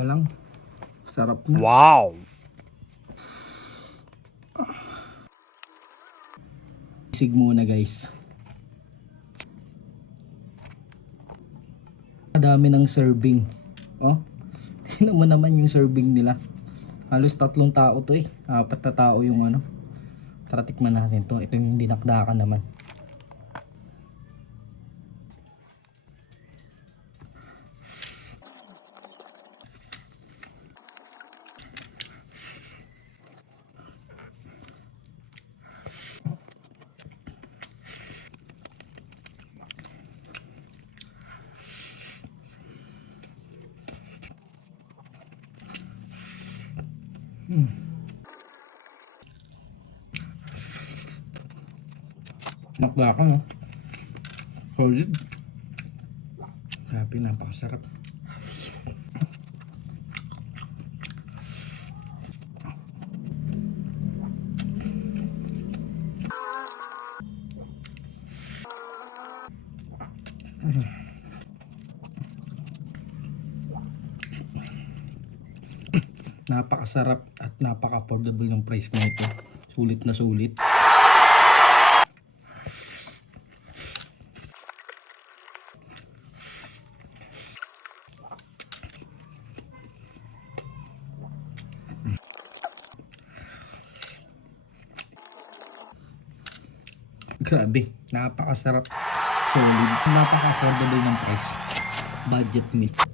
pa lang. Sarap na. Wow! Isig muna guys. Dami ng serving. Oh. Tingnan mo naman yung serving nila. Halos 3 tao to eh. 4 na tao yung ano. Tara tikman natin to. Ito yung dinakdakan naman. Nakbaka no? Solid. Grabe, napakasarap. Napakasarap at napaka-affordable ng price na ito. Sulit na sulit. Grabe, napakasarap. Solid. Napaka-affordable ng price. Budget meal.